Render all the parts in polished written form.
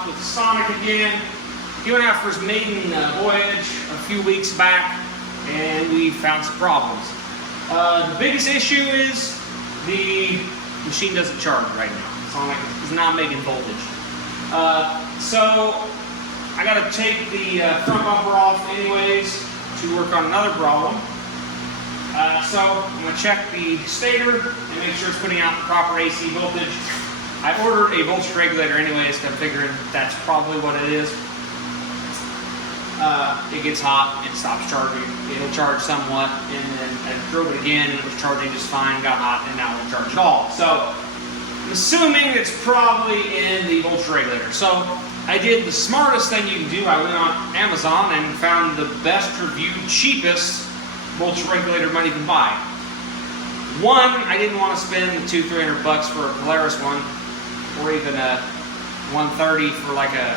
out with Sonic again. He went out for his maiden voyage a few weeks back, and we found some problems. The biggest issue is the machine doesn't charge right now. Sonic is not making voltage. So I got to take the front bumper off anyways to work on another problem. So I'm going to check the stator and make sure it's putting out the proper AC voltage. I ordered a voltage regulator anyways, because I'm figuring that's probably what it is. It gets hot, it stops charging, it'll charge somewhat, and then I drove it again and it was charging just fine, got hot, and now it won't charge at all. So I'm assuming it's probably in the voltage regulator. So I did the smartest thing you can do. I went on Amazon and found the best reviewed, cheapest voltage regulator money can buy. One, I didn't want to spend the $200-300 for a Polaris one, or even a 130 for like a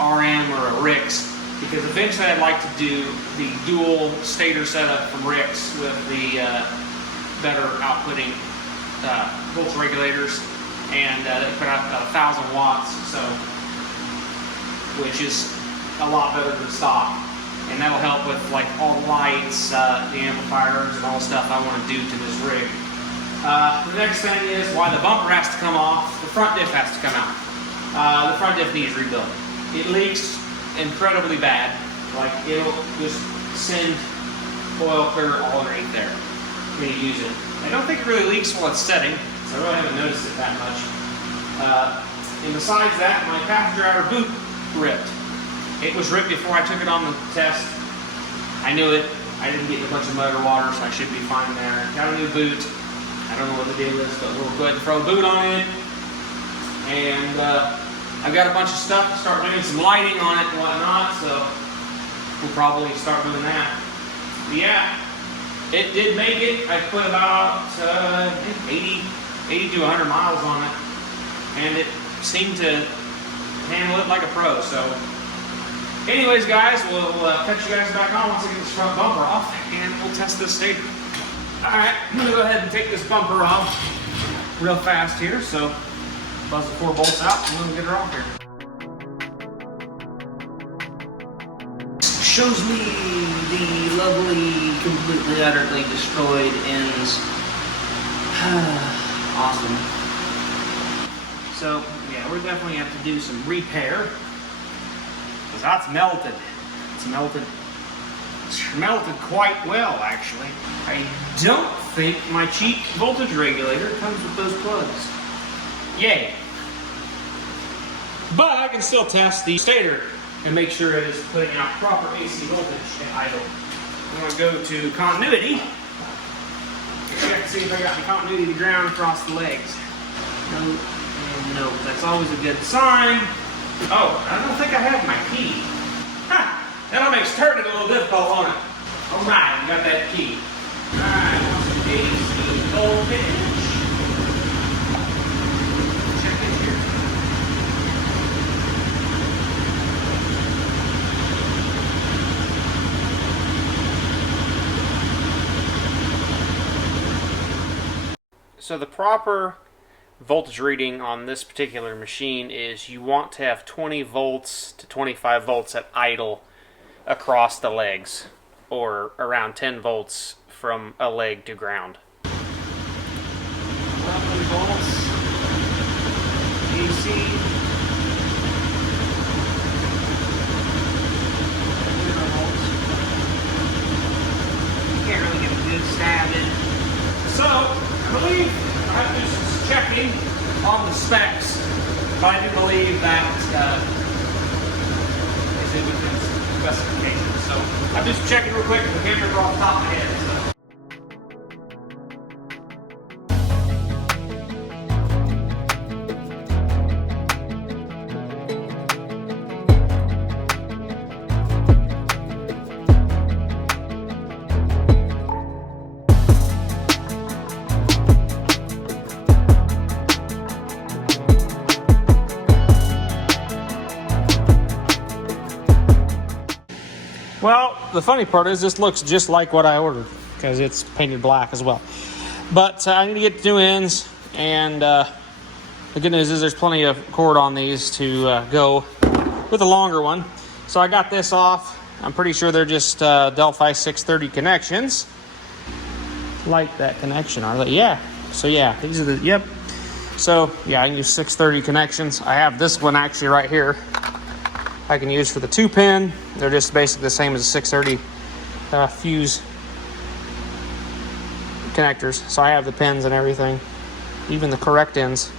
RM or a Rix, because eventually I'd like to do the dual stator setup from Rix with the better outputting voltage regulators, and they put out about 1,000 watts, so which is a lot better than stock, and that'll help with like all the lights, the amplifiers, and all the stuff I want to do to this rig. The next thing is why the bumper has to come off. The front diff has to come out. The front diff needs rebuilding. It leaks incredibly bad. Like, it'll just send oil clear all underneath there when you use it. I don't think it really leaks while it's setting, so I really haven't noticed it that much. And besides that, my passenger outer boot ripped. It was ripped before I took it on the test. I knew it. I didn't get a bunch of mud or water, so I should be fine there. Got a new boot. I don't know what the deal is, but we'll go ahead and throw a boot on it. And I've got a bunch of stuff to start doing some lighting on it and whatnot, so we'll probably start doing that. But yeah, it did make it. I put about 80 to 100 miles on it, and it seemed to handle it like a pro. So anyways, guys, we'll cut you guys back on once I get this front bumper off, and we'll test this stator. Alright, I'm going to go ahead and take this bumper off real fast here, so buzz the 4 bolts out and we'll get her off here. Shows me the lovely, completely, utterly destroyed ends. Awesome. So, yeah, we're definitely going to have to do some repair, because that's melted. It's melted. It's melted quite well, actually. I don't think my cheap voltage regulator comes with those plugs. Yay. But I can still test the stator and make sure it is putting out proper AC voltage at idle. I'm going to go to continuity. Check to see if I got the continuity to ground across the legs. No, and no. That's always a good sign. Oh, I don't think I have my key. Ha! That'll make turning it a little difficult on it. Alright, we got that key. Alright, AC voltage. Check it here. So the proper voltage reading on this particular machine is you want to have 20 volts to 25 volts at idle across the legs, or around 10 volts from a leg to ground. 11 volts AC. Can't really get a good stab in. So, I believe I have to do some checking on the specs, but I do believe that is in within specifications. So I'm just checking real quick. I can't remember off the top of my head. Well, the funny part is this looks just like what I ordered, because it's painted black as well. But I need to get the new ends and The good news is there's plenty of cord on these to go with a longer one. So I got this off. I'm pretty sure they're just Delphi 630 connections. Like that connection, are they? Yeah. So yeah, these are the, yep. So yeah, I can use 630 connections. I have this one actually right here. I can use for the 2-pin. They're just basically the same as a 630 fuse connectors. So I have the pins and everything, even the correct ends.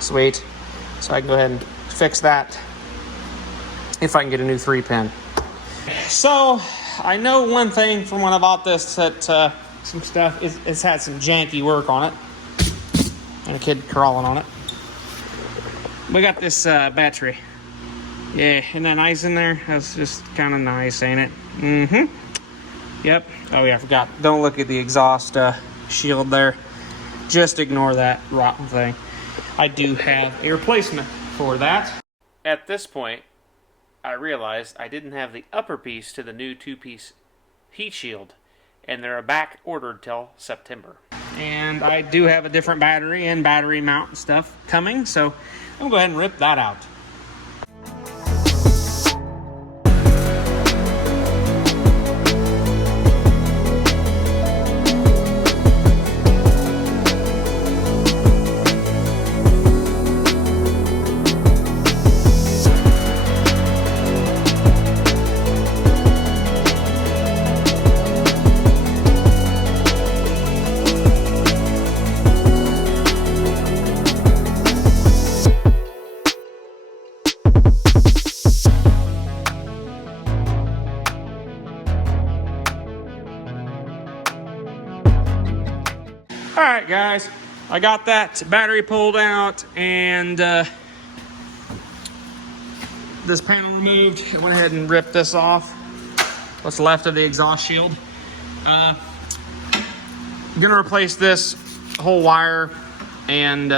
Sweet. So I can go ahead and fix that if I can get a new 3-pin. So I know one thing from when I bought this, that some stuff it's had some janky work on it, and a kid crawling on it. We got this battery. Yeah, isn't that nice in there? That's just kind of nice, ain't it? Mm-hmm. Yep. Oh yeah, I forgot. Don't look at the exhaust shield there. Just ignore that rotten thing. I do have a replacement for that. At this point, I realized I didn't have the upper piece to the new 2-piece heat shield, and they're back ordered till September. And I do have a different battery and battery mount stuff coming, so I'm gonna go ahead and rip that out. Alright guys, I got that battery pulled out and this panel removed. I went ahead and ripped this off, what's left of the exhaust shield. I'm gonna replace this whole wire and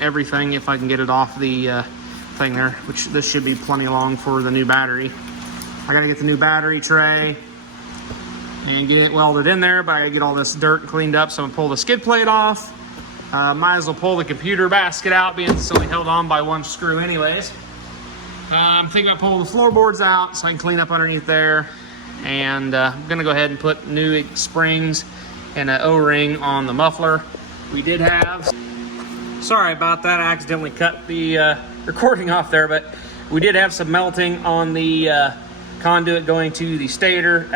everything if I can get it off the thing there, which this should be plenty long for the new battery. I gotta get the new battery tray and get it welded in there, but I gotta get all this dirt cleaned up, so I'm gonna pull the skid plate off. Might as well pull the computer basket out, being it's only held on by one screw anyways. I'm thinking about pulling the floorboards out so I can clean up underneath there. And I'm gonna go ahead and put new springs and an O-ring on the muffler. We did have, sorry about that, I accidentally cut the recording off there, but we did have some melting on the conduit going to the stator.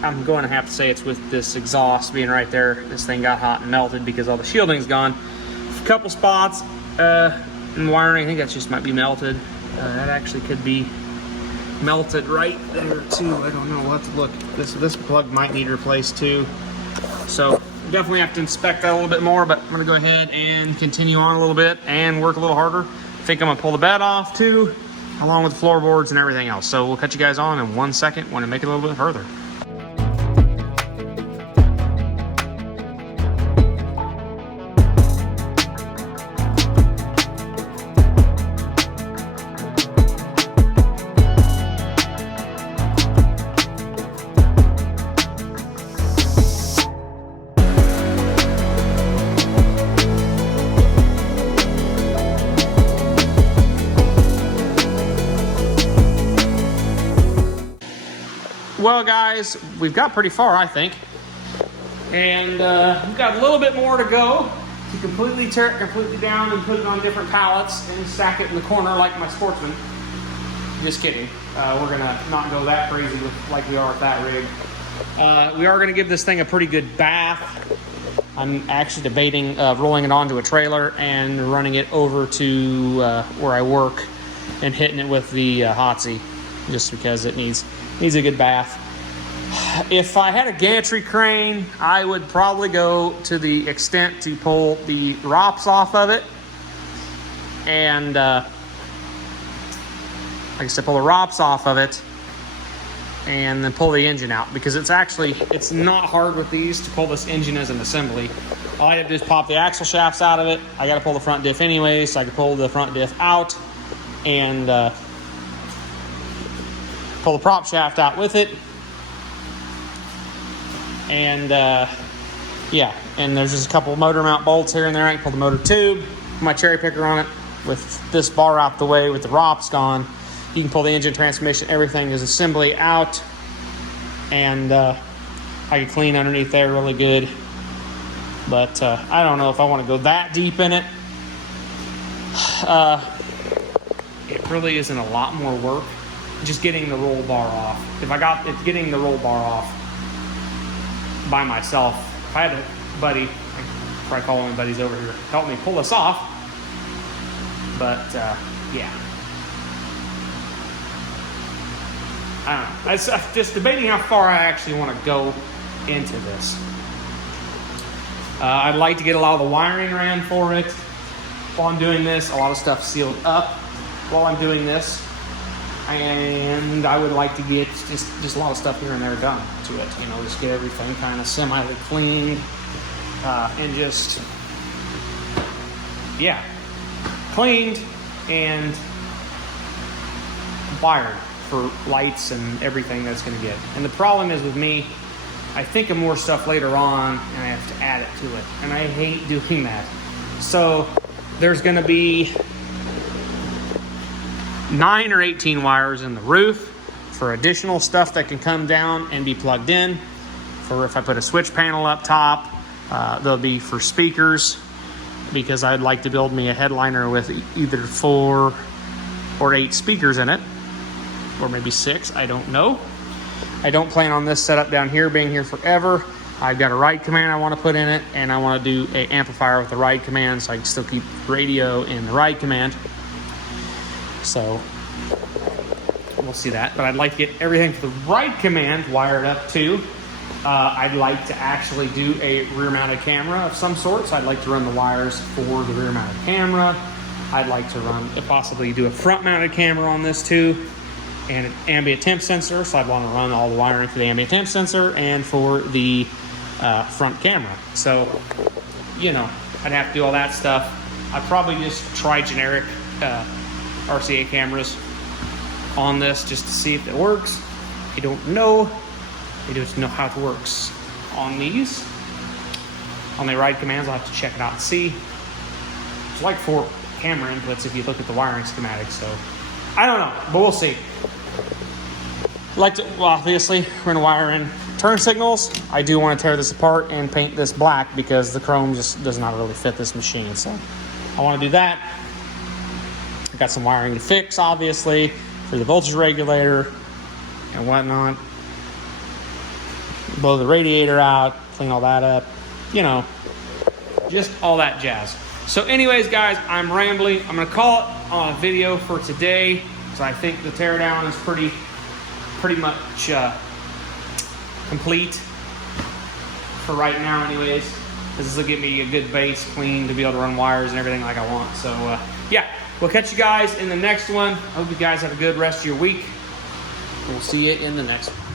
I'm going to have to say it's with this exhaust being right there. This thing got hot and melted because all the shielding's gone. A couple spots in the wiring, I think that just might be melted. That actually could be melted right there too. I don't know, we'll have to look. This plug might need replaced too. So definitely have to inspect that a little bit more, but I'm gonna go ahead and continue on a little bit and work a little harder. I think I'm gonna pull the bed off too, along with the floorboards and everything else. So we'll cut you guys on in 1 second when I make it a little bit further. Well guys, we've got pretty far I think, and we've got a little bit more to go to completely tear it completely down and put it on different pallets and stack it in the corner like my Sportsman. Just kidding, we're gonna not go that crazy with, like we are with that rig. We are gonna give this thing a pretty good bath. I'm actually debating rolling it onto a trailer and running it over to where I work and hitting it with the Hotsy, just because it needs a good bath. If I had a gantry crane, I would probably go to the extent to pull the ROPS off of it. And like I said, pull the ROPS off of it and then pull the engine out, because it's not hard with these to pull this engine as an assembly. All I have to do is pop the axle shafts out of it. I got to pull the front diff anyway, so I can pull the front diff out and pull the prop shaft out with it. And yeah, and there's just a couple motor mount bolts here and there. I can pull the motor tube, my cherry picker on it with this bar out the way with the ROPS gone. You can pull the engine, transmission, everything is assembly out, and I can clean underneath there really good. But I don't know if I want to go that deep in it. It really isn't a lot more work. Just getting the roll bar off. If getting the roll bar off by myself, if I had a buddy, I'd probably call one of my buddies over here, help me pull this off. But yeah. I don't know. I'm just debating how far I actually want to go into this. I'd like to get a lot of the wiring ran for it while I'm doing this. A lot of stuff sealed up while I'm doing this. And I would like to get just a lot of stuff here and there done to it. You know, just get everything kind of semi-cleaned and just, yeah, cleaned and wired for lights and everything that's going to get. And the problem is with me, I think of more stuff later on and I have to add it to it. And I hate doing that. So there's going to be 9 or 18 wires in the roof for additional stuff that can come down and be plugged in. For if I put a switch panel up top, they'll be for speakers, because I'd like to build me a headliner with either 4 or 8 speakers in it, or maybe 6, I don't know. I don't plan on this setup down here being here forever. I've got a ride command I want to put in it, and I want to do an amplifier with the ride command so I can still keep radio in the ride command. So we'll see that, but I'd like to get everything for the ride command wired up too. I'd like to actually do a rear mounted camera of some sort, so I'd like to run the wires for the rear mounted camera. I'd like to possibly do a front mounted camera on this too, and an ambient temp sensor, so I'd want to run all the wiring for the ambient temp sensor and for the front camera. So, you know, I'd have to do all that stuff. I'd probably just try generic RCA cameras on this just to see if it works. I don't know. I just know how it works on these. On the ride commands, I'll have to check it out and see. It's like 4 camera inputs if you look at the wiring schematic, so I don't know, but we'll see. Well, obviously, we're gonna wire in turn signals. I do want to tear this apart and paint this black because the chrome just does not really fit this machine, so I want to do that. I've got some wiring to fix, obviously, for the voltage regulator and whatnot. Blow the radiator out, clean all that up, you know, just all that jazz. So anyways, guys, I'm rambling. I'm gonna call it a video for today. So I think the teardown is pretty much complete for right now anyways. This will give me a good base clean to be able to run wires and everything like I want. So yeah, we'll catch you guys in the next one. I hope you guys have a good rest of your week. We'll see you in the next one.